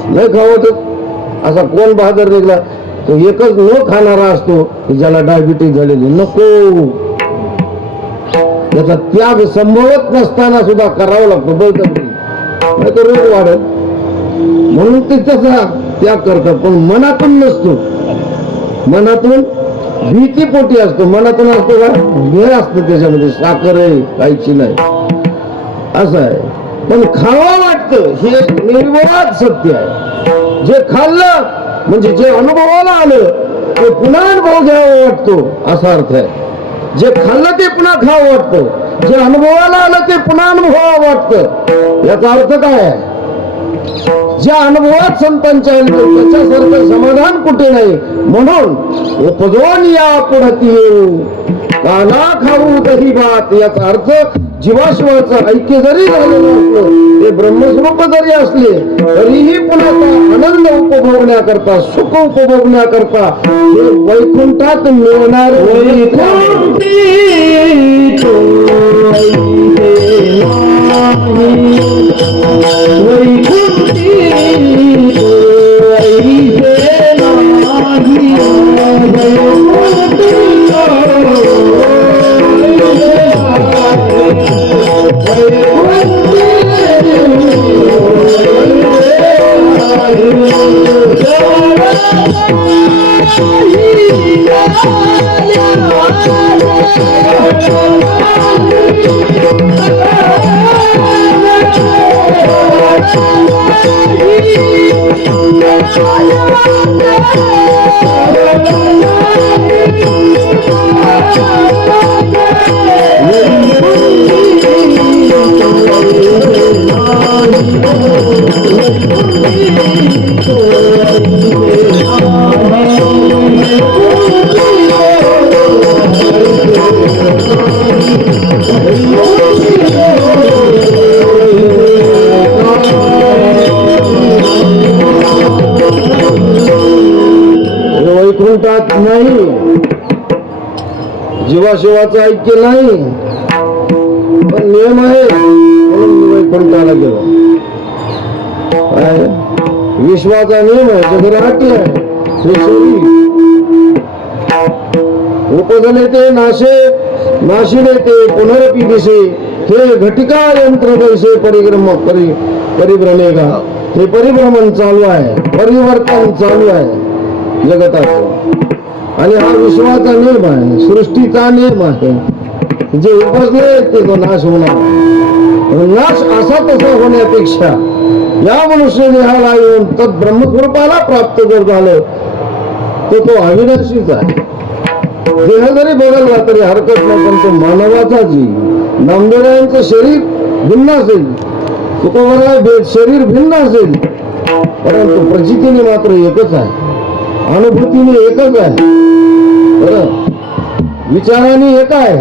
नाही खाऊ वाटत. असा कोण बहादर निघला तो एकच न खाणारा असतो की ज्याला डायबिटीस झालेली नको. त्याचा त्याग संभवत नसताना सुद्धा करावा लागतो बळजबरी नाही तर रोग वाढत म्हणून ते त्याचा त्याग करतात. पण मनातून नसतो मनातून भीतीपोटी असतो. मनातून असतो का भेळ असतो त्याच्यामध्ये साखर आहे काहीची नाही असं आहे. पण खावं वाटतं हे निर्विवाद सत्य आहे. जे खाल्लं म्हणजे जे अनुभवाला आलं ते पुन्हा अनुभव घ्यावा वाटतो असा अर्थ आहे. जे खाल्लं ते पुन्हा खावं वाटतं जे अनुभवाला आलं ते पुन्हा अनुभवावं वाटतं. याचा अर्थ काय आहे? ज्या अनुभवात संतांच्या त्याच्यासारखं समाधान कुठे नाही. म्हणून उपजवून या पुढती येऊ काना खाऊ दही भात. याचा अर्थ जीवाशिवाचं ऐक्य जरी झालेलं असलं ते ब्रह्मस्वरूप जरी असले तरीही पुन्हा आनंद उपभोगण्याकरता सुख उपभोगण्याकरता हे वैकुंठात मिळणार वैकुंठात नाही. जीवाशिवाचं ऐक्य नाही पण नियम आहे म्हणून मी वैकुंठाला गेलो. विश्वाचा नियम आहे जगराटी आहे. हे शरीर उपजले ते नाशे नाशिले ते पुनरपी दिसे हे घटिका यंत्र दैसे परिभ्रमेगा. हे परिभ्रमण चालू आहे परिवर्तन चालू आहे जगताचं आणि हा विश्वाचा नियम आहे सृष्टीचा नियम आहे. जे उपजले ते तो नाश होणार. नाश असा तसा होण्यापेक्षा या मनुष्य देहाला येऊन तत् ब्रह्मस्वरूपाला प्राप्त जर झालं तर तो अविनाशीच आहे. देह जरी बदलला तरी हरकत नाही पण तो मानवाचा जीव. नामदेवांचं शरीर भिन्न असेल तुकोबरा शरीर भिन्न असेल परंतु प्रचितीने मात्र एकच आहे. अनुभूतीने एकच आहे. विचाराने एक आहे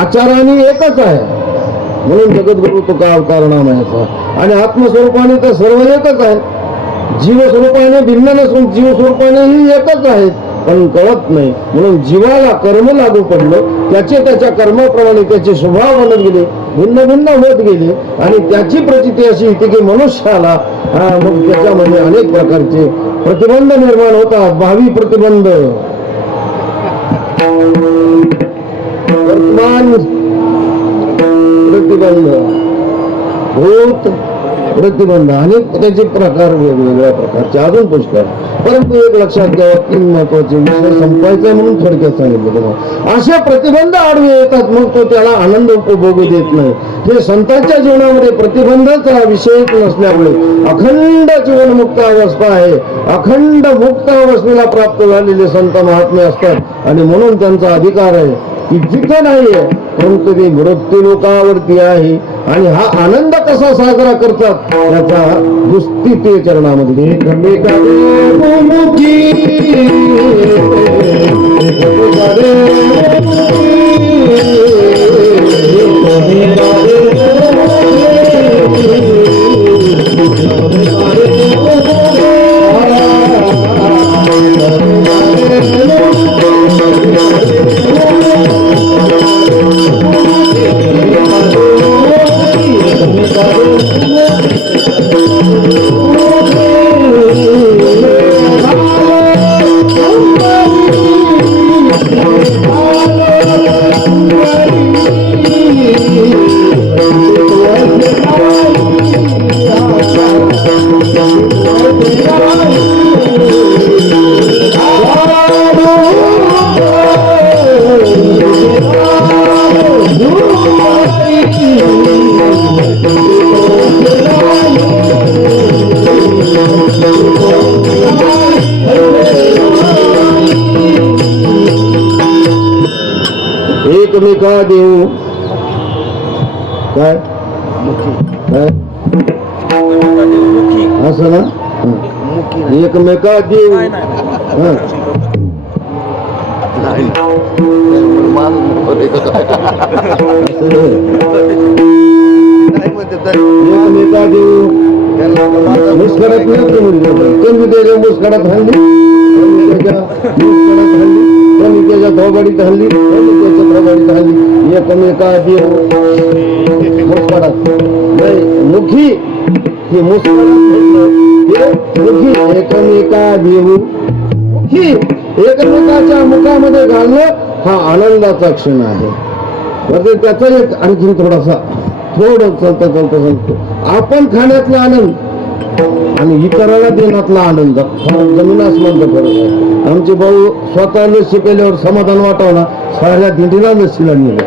आचाराने एकच आहे. म्हणून जगद्गुरु तुका अवतार नाम याचा. आणि आत्मस्वरूपाने तर सर्व एकच आहे. जीवस्वरूपाने भिन्न नसून जीवस्वरूपानेही एकच आहेत पण कळत नाही. म्हणून जीवाला कर्म लागू पडलं त्याच्या कर्माप्रमाणे त्याचे स्वभाव बनत गेले भिन्न भिन्न होत गेले आणि त्याची प्रचिती अशी होती की मनुष्याला मग त्याच्यामध्ये अनेक प्रकारचे प्रतिबंध निर्माण होतात. भावी प्रतिबंध वर्तमान प्रतिबंध भूत प्रतिबंध अनेक त्याचे प्रकार वेगवेगळ्या प्रकारचे अजून पुष्कळ. परंतु एक लक्षात घ्यावा 3 महत्वाचे विषय संपवायचे म्हणून थोडक्यात सांगितलं तुम्हाला. अशा प्रतिबंध आडवे येतात मग तो त्याला आनंद उपभोगू देत नाही. हे संतांच्या जीवनामध्ये प्रतिबंधाचा विषय नसल्यामुळे अखंड जीवनमुक्त अवस्था आहे. अखंड मुक्त अवस्थेला प्राप्त झालेले संत महात्मे असतात आणि म्हणून त्यांचा अधिकार आहे की जिथं नाहीये परंतु ते मृत्यू लोकावरती आहे. आणि हा आनंद कसा साजरा करतात त्याचा दुस्ती ते चरणामध्ये काय? असं ना एकमेका देव हा. एकमेका देव मुस्कडात त्यांनी त्याच्या मुस्कडात हल्ली, त्याच्या मुस्कडात हल्ली, त्यांनी त्याच्या धोबाडीत हल्ली, त्यांनी त्याच्या धोबाडीत हल्ली. एकमेका देव मुस्कडात नाही मुखी ही मुस्कडात मुखी एकमेका देव मुखी एकमेकाच्या मुखामध्ये घालणं हा आनंदाचा क्षण आहे. म्हणजे त्याचा एक आणखी थोडं चालतो आपण खाण्यातला आनंद आणि इतराला देण्यातला आनंद जमीन आसमानचा फरक आहे. आमचे भाऊ स्वतः लस केल्यावर समाधान वाटावला, साऱ्या दिंडीला लसीला नेलं.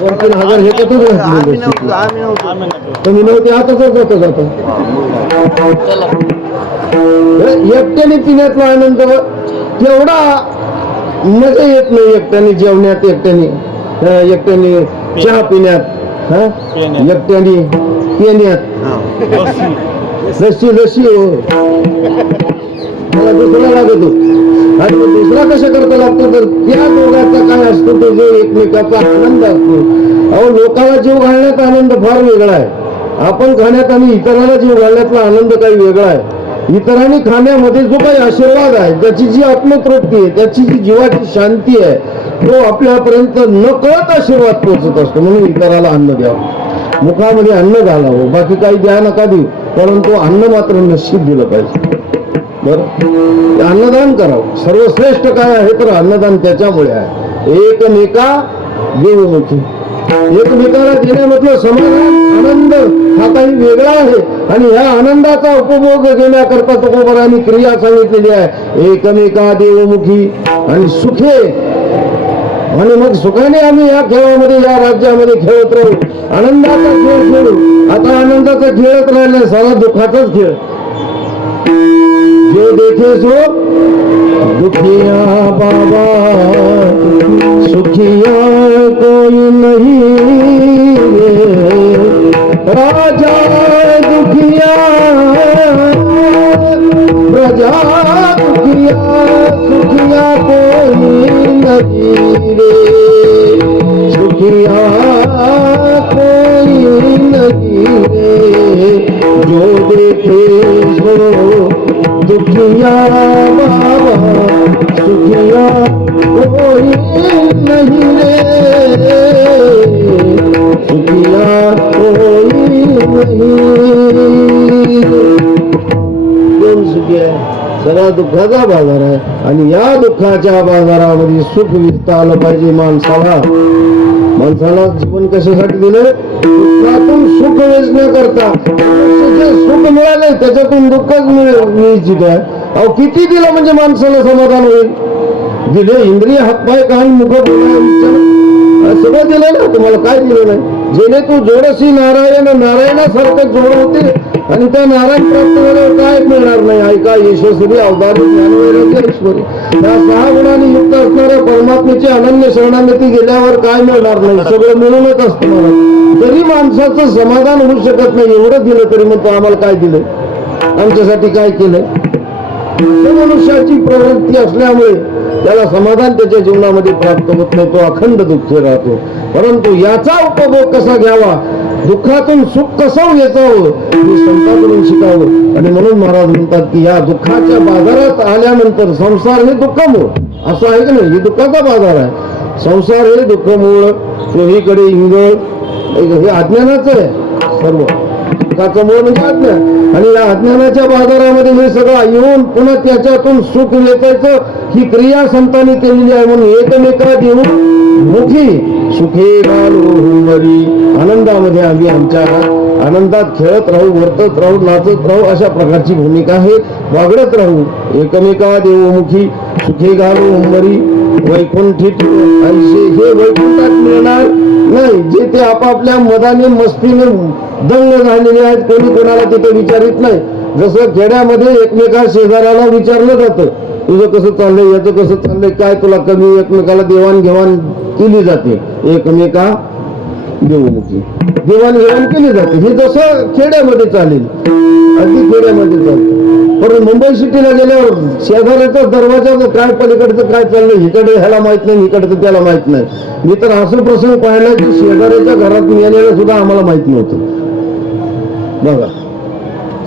2-3 हजार हे तुम्ही नव्हते आताच जात एकट्याने पिण्यातला आनंद तेवढा मजा येत नाही. एकट्याने जेवण्यात, एकट्याने चहा पिण्यात, एकट्याने पिण्यात लस्सी मला दुसरा लागतो. आणि दुसरा कशा करता लागतो तर त्या दोघांचा काय असतो तो जो एकमेकाचा आनंद असतो. अहो लोकाला जीव घालण्यात आनंद फार वेगळा आहे. आपण खाण्यात आणि इतराला जीव घालण्यातला आनंद काही वेगळा आहे. इतरांनी खाण्यामध्ये जो काही आशीर्वाद आहे, त्याची जी आत्मतृप्ती आहे, त्याची जी जीवाची शांती आहे, तो आपल्यापर्यंत नकळत आशीर्वाद पोहोचत असतो. म्हणून इतराला अन्न द्यावं, मुखामध्ये अन्न घालावं, बाकी काही द्या नका देऊ, परंतु अन्न मात्र निश्चित दिलं पाहिजे. बरं, अन्नदान करावं. सर्वश्रेष्ठ काय आहे तर अन्नदान त्याच्यामुळे आहे. एकमेका देवमुखी, एकमेकाला देण्यामधलं समाधान आनंद हा काही वेगळा आहे. आणि ह्या आनंदाचा उपभोग घेण्याकरता तुकोबारांनी क्रिया सांगितलेली आहे. एकमेका देवमुखी आणि सुखे. आणि मग सुखाने आम्ही या खेळामध्ये, या राज्यामध्ये खेळत राहू, आनंदाचा खेळ खेळू. आता आनंदाचा खेळत राहिला, सारा दुःखाचाच खेळ. जो देखे सो दुखिया बाबा, सुखिया कोई नहीं राजा दुखिया, प्रजा दुखिया, सुखिया कोई नहीं रे, सुखिया कोई नहीं रे, जो देखे सो दुखिया बाबा, सुखिया कोई नहीं रे, सुखिया कोई नहीं. कोण सुखी आहे? सगळा दुःखाचा बाजार आहे. आणि या दुःखाच्या बाजारामध्ये सुख विकता आलं पाहिजे माणसाला. माणसाला जीवन कशासाठी दिलं? दुःखातून सुख वेचण्याकरता. सुख मिळालंय त्याच्यातून दुःखच मिळायची काय? अहो किती दिलं म्हणजे माणसाला समाधान होईल? दिले इंद्रिय, हातपाय, कान, मुख, सगळं दिलं ना. तुम्हाला काय दिलं नाही? जेणे तू जोडशी नारायण, नारायणासारखं जोड होते. आणि त्या नारायण प्राप्त झाल्यावर काय मिळणार नाही? ऐका, यशस्वी अवतार ज्ञानवैराग्य ऐश्वर्य, त्या 6 गुणांनी युक्त असणाऱ्या परमात्म्याची अनन्य शरणागती गेल्यावर काय मिळणार नाही? सगळं मिळूनच असतं मला. तरी माणसाचं समाधान होऊ शकत नाही. एवढं दिलं तरी मग तो आम्हाला काय दिलं? आमच्यासाठी काय केलंय? मनुष्याची प्रवृत्ती असल्यामुळे त्याला समाधान त्याच्या जीवनामध्ये प्राप्त होत नाही. तो अखंड दुःखी राहतो. परंतु याचा उपभोग कसा घ्यावा, दुःखातून सुख कसं वेचावं हे संतांकडून शिकावं. आणि म्हणून महाराज म्हणतात की या दुःखाच्या बाजारात आल्यानंतर संसार हे दुःखमूळ असं आहे की नाही? हे दुःखाचा बाजार आहे. संसार हे दुःखमूळ, चोहीकडे इंगळ, हे अज्ञानाचं आहे. सर्व दुःखाचं मूळ म्हणजे अज्ञान. आणि या अज्ञानाच्या बाजारामध्ये हे सगळं येऊन पुन्हा त्याच्यातून सुख वेचायचं ही क्रिया संतांनी केलेली आहे. म्हणून एकमेका देऊ मुखी सुखे घालून आनंदामध्ये आम्ही आमच्या आनंदात खेळत राहू, वर्तत राहू, नाचत राहू, अशा प्रकारची भूमिका आहे. वागडत राहू. एकमेका देवमुखी सुखे घालू उंबरी वैकुंठी ऐसे. हे वैकुंठात मिळणार नाही जे ते आपापल्या मदाने मस्तीने दंग झालेले आहेत. कोणी कोणाला तिथे विचारित नाही. जसं खेड्यामध्ये एकमेका शेजाऱ्याला विचारलं जातं, तुझं कसं चाललंय, याचं कसं चाललंय, काय तुला कमी, एकमेकाला देवाणघेवाण केली जाते. एकमेका देवमुखी देवाणघेवाण केली जाते. हे जसं खेड्यामध्ये चालेल, अगदी खेड्यामध्ये चालतं. पण मुंबई सिटीला गेल्यावर शेजाऱ्याचा दरवाजाचं काय, पलीकडचं काय चाललंय, इकडे ह्याला माहित नाही, इकडचं त्याला माहित नाही. मी तर असं प्रसंग पाहिला की शेजाऱ्याच्या घरात मेलेलं सुद्धा आम्हाला माहित नव्हतं. बघा,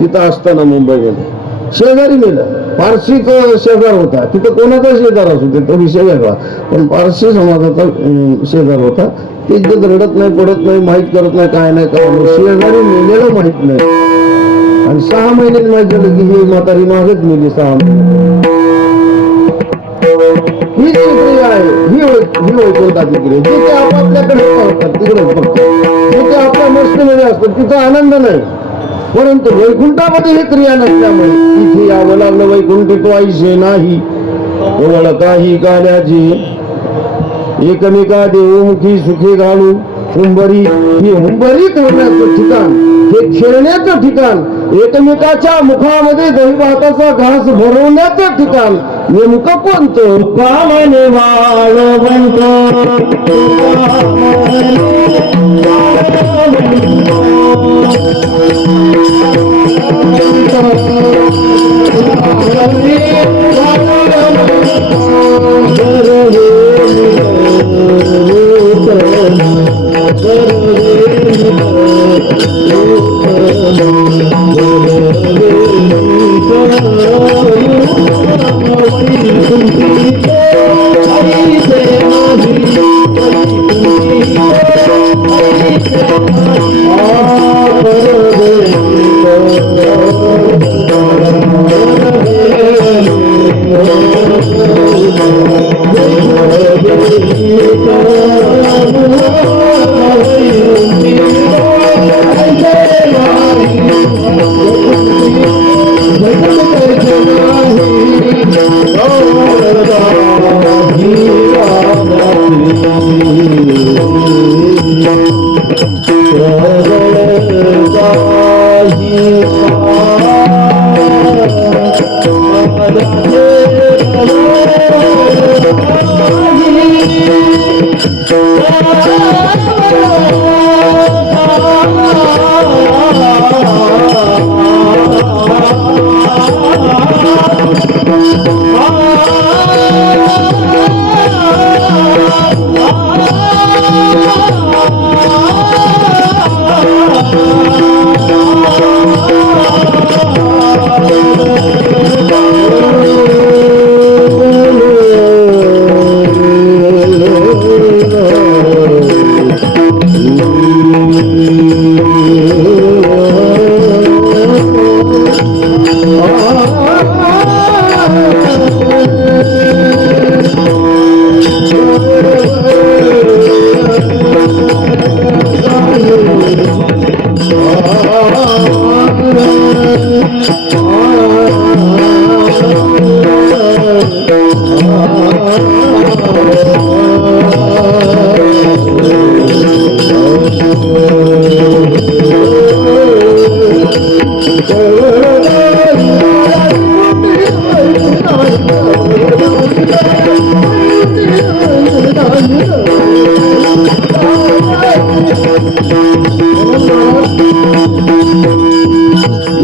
तिथं असताना मुंबईमध्ये शेजारी मेलं, पारशीच शेजार होता. तिथं कोणाचा शेजार असू दे, तो विषय वेगळा, पण पारशी समाजाचा शेजार होता. ते इज्जत रडत नाही, पडत नाही, माहीत करत नाही, काय नाही, काय नाही. शेजारी मेलेलं माहित नाही. आणि 6 महिन्यात माहित झालं की ही म्हातारी मागच मेली. 6 महिने ही जी क्रिया आहे, ही ओळखतात तिकडे. जे ते आपापल्याकडे पाहतात तिकडेच फक्त, जे ते आपल्या मस्तीमध्ये असतात तिथं आनंद नाही. परंतु वैकुंठामध्ये ही क्रिया नसल्यामुळे इथे यावं लागलं. वैकुंठ तो आईशे नाही ओळ काही काल्याची, एकमेका देवमुखी सुखी घालू. हुंबरी ही हुंबरी करण्याचं ठिकाण, हे खेळण्याचं ठिकाण, एकमेकाच्या मुखामध्ये दही भाताचा घास भरवण्याचं ठिकाण नेमकं कोणतं? कामने वाळवंत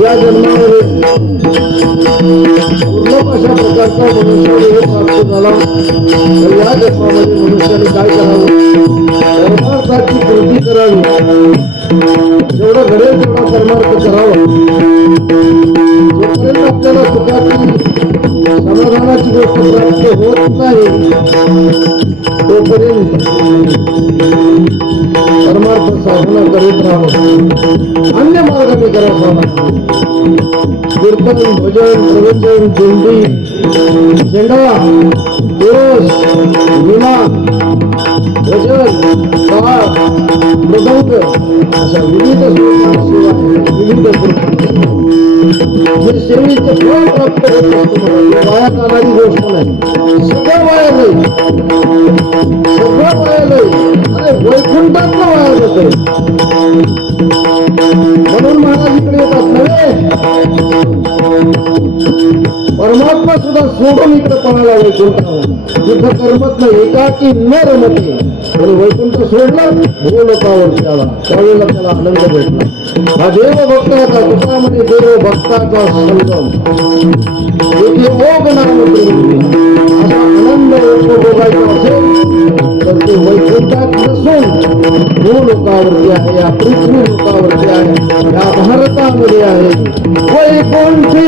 या जन्मामध्ये दुर्लभ अशा प्रकारचा मनुष्य प्राप्त झाला. तर या जन्मामध्ये मनुष्याने काय करावं? परमार्थाची कृती करावी. जेवढं घडेल तेवढा परमार्थ करावा. जोपर्यंत आपल्याला सुखाची समाधानाची गोष्ट प्राप्त होत नाही तोपर्यंत परमार्थ साधना करीत राहावं. अन्य मार्गाने करावं. कीर्तन, भजन, प्रवचन, दिंडी, झेंडा, दिवस, विमा, भजन, टाळ, मृदंग अशा विविध सेवा, विविध जे सेवेचे फळ प्राप्त होत असतो वाया जाणारी गोष्ट नाही. सगळं वाया जाईल, सगळं वाया जाईल. अरे वैकुंठातलं वाया जातं. म्हणून महाराज इकडे येतात नव्हे. परमात्मा सुद्धा सोडून इकडे पळाला वैकुंठावर. जिथं करमत नाही एकाकी न रमते. आणि वैकुंठ सोडलं भूलोकावरती आला त्यावेळेला त्याला आनंद भेटला. हा देव भक्ताचा तुकामध्ये देव भक्ताचा संगम येथे ओघ नाम असा आनंद उपभोगायचा असेल तर ते वैकुंठात नसून भूलोकावरती आहे, या पृथ्वी लोकावरती आहे, या भारतामध्ये आहे. वैकुंठी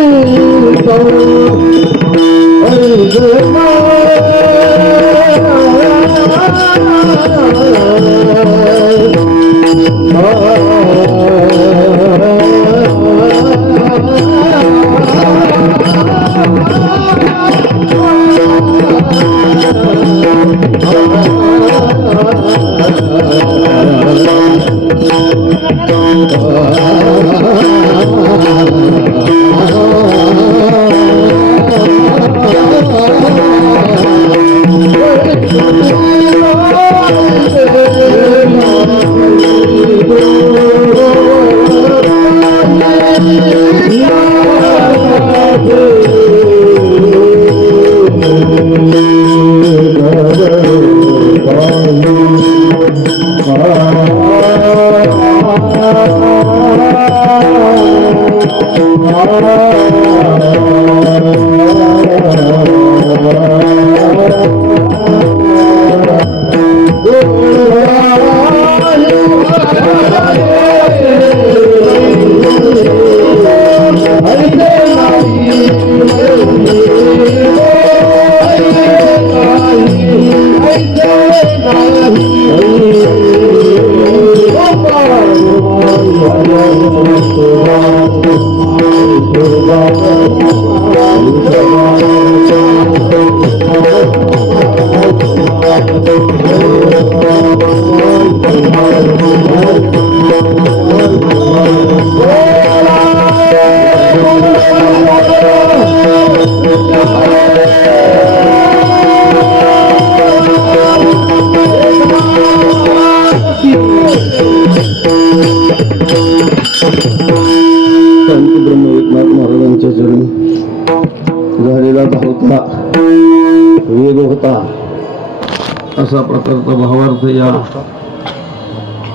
झालेला धावता वेग होता असा प्रकारचा भावार्थ या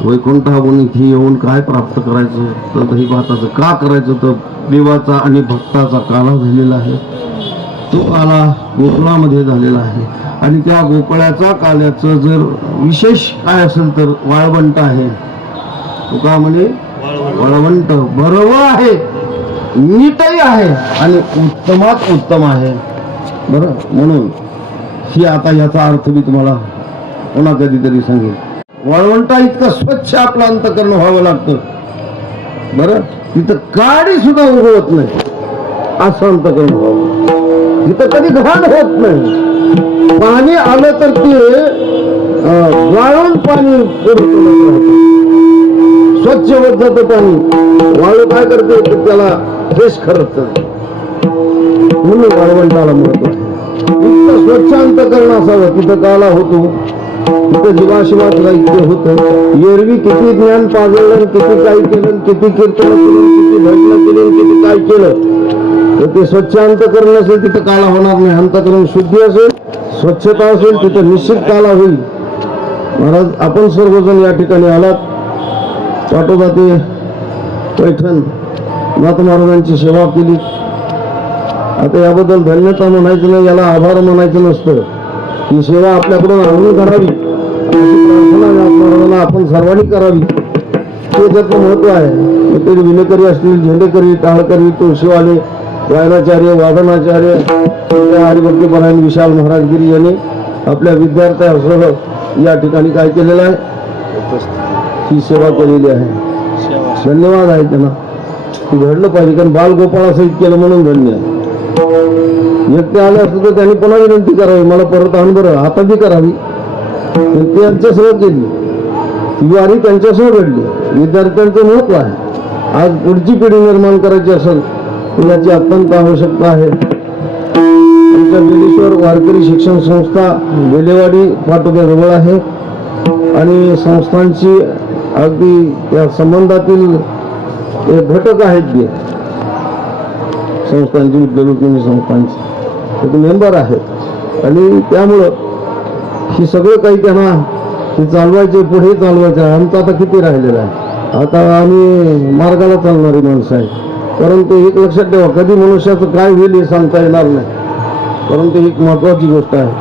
वैकुंठाहून इथे येऊन काय प्राप्त करायचं तर दही भाताचं का करायचं तर देवाचा आणि भक्ताचा काला झालेला आहे. तो काला गोकुळामध्ये झालेला आहे आणि त्या गोकुळाचा काल्याचं जर विशेष काय असेल तर वाळवंट आहे. तुका म्हणे वाळवंट बरोबर आहे, नीटही आहे आणि उत्तमात उत्तम आहे. बरं, म्हणून ही आता याचा अर्थ मी तुम्हाला पुन्हा कधीतरी सांगेन. वाळवंटा इतकं स्वच्छ आपलं अंतकरण व्हावं लागतं. बरं, तिथं काडी सुद्धा उगवत नाही असं अंतकरण व्हावं. तिथं कधी घाण होत नाही. पाणी आलं तर ते वाळून पाणी स्वच्छ होत जातं पाणी. वाळू काय करते त्याला फ्रेश करत, म्हणून वाळवंटाला महत्व आहे. इतकं स्वच्छ अंतकरण असावं. तिथं काला होतो, तिथं जीवाशिवाचं इतकं होतं. एरवी किती ज्ञान पाजळलं, किती काय केलं, किती कीर्तन केलं, किती भजन केलं, किती काय केलं तर ते स्वच्छ अंतकरण असेल तिथं काला होणार नाही. अंतकरण शुद्धी असेल, स्वच्छता असेल तिथं निश्चित काला होईल. महाराज, आपण सर्वजण या ठिकाणी आलात. पाठोबा ते पैठण नाथ महाराजांची सेवा केली. आता याबद्दल धन्यता म्हणायचं नाही, याला आभार म्हणायचं नसतं. ही सेवा आपल्याकडून आणून करावी अशी प्रार्थना नाथ महाराजांना आपण सर्वांनी करावी. ते त्याचं महत्व आहे. ते विनेकरी असतील, झेंडेकरी, टाळकरी, तुळशीवाले, गायनाचार्य, वादनाचार्य, हरिभक्तीपरायण विशाल महाराजगिरी यांनी आपल्या विद्यार्थ्यांसह या ठिकाणी काय केलेलं आहे, ही सेवा केलेली आहे. धन्यवाद आहे त्यांना. ती घडलं पाहिजे, कारण बालगोपाळ असं केलं म्हणून धन्य आहे. व्यक्ती आले असतं तर त्यांनी पुन्हा विनंती करावी, मला परत आण बरं, आता बी करावी. ते यांच्यासह केली, ती वारी त्यांच्यासह घडली. विद्यार्थ्यांचं महत्व आहे. आज पुढची पिढी निर्माण करायची असेल तर याची अत्यंत आवश्यकता आहे. आमच्या बेलेश्वर वारकरी शिक्षण संस्था बेलेवाडी पाटोद्याजवळ आहे आणि संस्थांची अगदी त्या संबंधातील एक घटक आहेत ते संस्थांची, विद्यार्थी संस्थांची मेंबर आहेत. आणि त्यामुळं हे सगळं काही त्यांना हे चालवायचे, पुढे चालवायचं आहे. आमचं आता किती राहिलेलं आहे, आता आम्ही मार्गाला चालणारी माणसं आहे. परंतु एक लक्षात ठेवा, कधी मनुष्याचं काय होईल हे सांगता येणार नाही. परंतु एक महत्वाची गोष्ट आहे,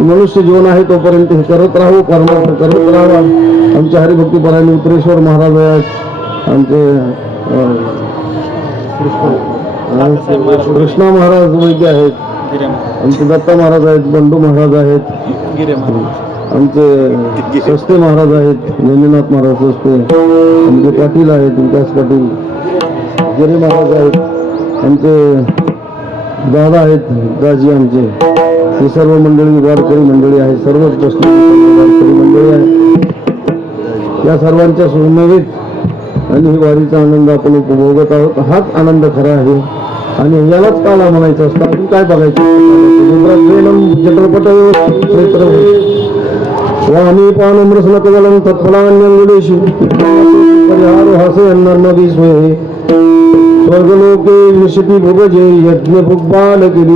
मनुष्य जीवन आहे तोपर्यंत हे करत राहू, कर्मार्थ करत राहावा. आमच्या हरिभक्तीपरायण उत्तरेश्वर महाराज आहेत, आमचे कृष्णा महाराज वैद्य आहेत, आमचे दत्ता महाराज आहेत, बंडू महाराज आहेत, आमचे सस्ते महाराज आहेत, नेमीनाथ महाराज सस्ते, आमचे पाटील आहेत, विकास पाटील, गिरे महाराज आहेत, आमचे दादा आहेत, दाजी आमचे, ही सर्व मंडळी वारकरी मंडळी आहे, सर्वच वारकरी मंडळी आहे. या सर्वांच्या समवेत आणि ही वारीचा आनंद आपण उपभोगत आहोत. हाच आनंद खरा आहे आणि यालाच काला म्हणायचं असतं. अजून काय बघायचं, चित्रपट वाणी पानमृसलकदलं तत्फलान्यंगुलेषु परिहारो हासे अन्नर्मदी स्वे स्वर्गलोके विशति भुवजे यज्ञ भुग्बाल गिरी